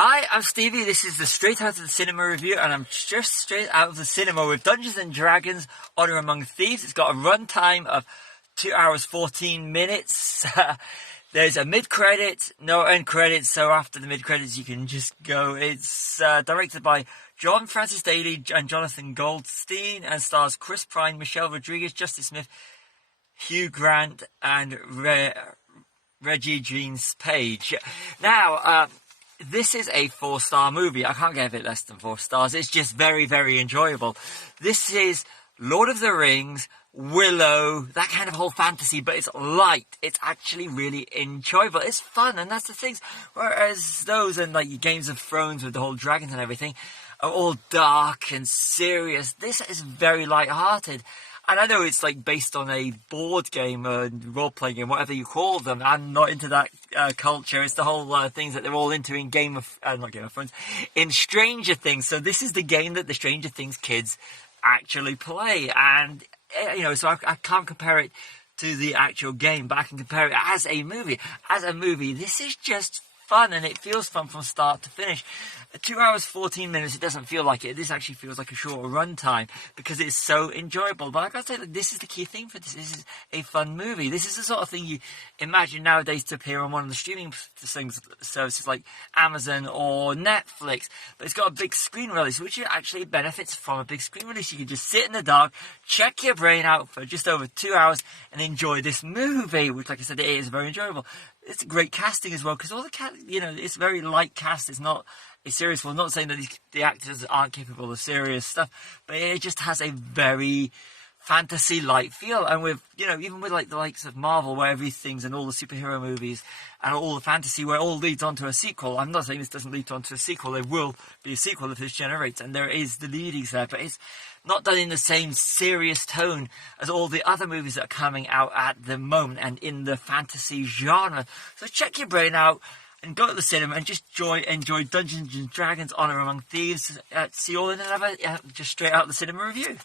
Hi, I'm Stevie. This is the Straight Out of the Cinema review, and I'm just straight out of the cinema with Dungeons and Dragons: Honor Among Thieves. It's got a runtime of 2 hours 14 minutes. There's a mid-credit, no end credits, so after the mid-credits you can just go. It's directed by John Francis Daly and Jonathan Goldstein, and stars Chris Pine, Michelle Rodriguez, Justice Smith, Hugh Grant, and Reggie Jeans Page. Now, this is a 4-star movie. I can't give it less than 4 stars. It's just very, very enjoyable. This is Lord of the Rings, Willow, that kind of whole fantasy, but it's light. It's actually really enjoyable. It's fun, and that's the things. Whereas those and like Games of Thrones with the whole dragons and everything are all dark and serious. This is very light-hearted. And I know it's like based on a board game, role-playing game, whatever you call them. I'm not into that culture. It's the whole things that they're all into in not Game of Thrones, in Stranger Things. So this is the game that the Stranger Things kids actually play. And, so I can't compare it to the actual game, but I can compare it as a movie. As a movie, this is just fun, and it feels fun from start to finish. 2 hours 14 minutes, it doesn't feel like it. This actually feels like a shorter run time because it's so enjoyable. But I gotta say, this is the key thing for this. This is a fun movie. This is the sort of thing you imagine nowadays to appear on one of the streaming services like Amazon or Netflix. But it's got a big screen release, which actually benefits from a big screen release. You can just sit in the dark, check your brain out for just over 2 hours and enjoy this movie, which, like I said, it is very enjoyable. It's great casting as well, because all the it's very light cast. It's not a serious one. I'm not saying that the actors aren't capable of serious stuff, but it just has a very fantasy-like feel. And with, even with like the likes of Marvel, where everything's in all the superhero movies and all the fantasy, where it all leads on to a sequel. I'm not saying this doesn't lead on to a sequel. There will be a sequel if this generates, and there is the leadings there, but it's not done in the same serious tone as all the other movies that are coming out at the moment and in the fantasy genre. So check your brain out and go to the cinema and just enjoy Dungeons and Dragons: Honor Among Thieves. See you all in another just straight out the cinema review.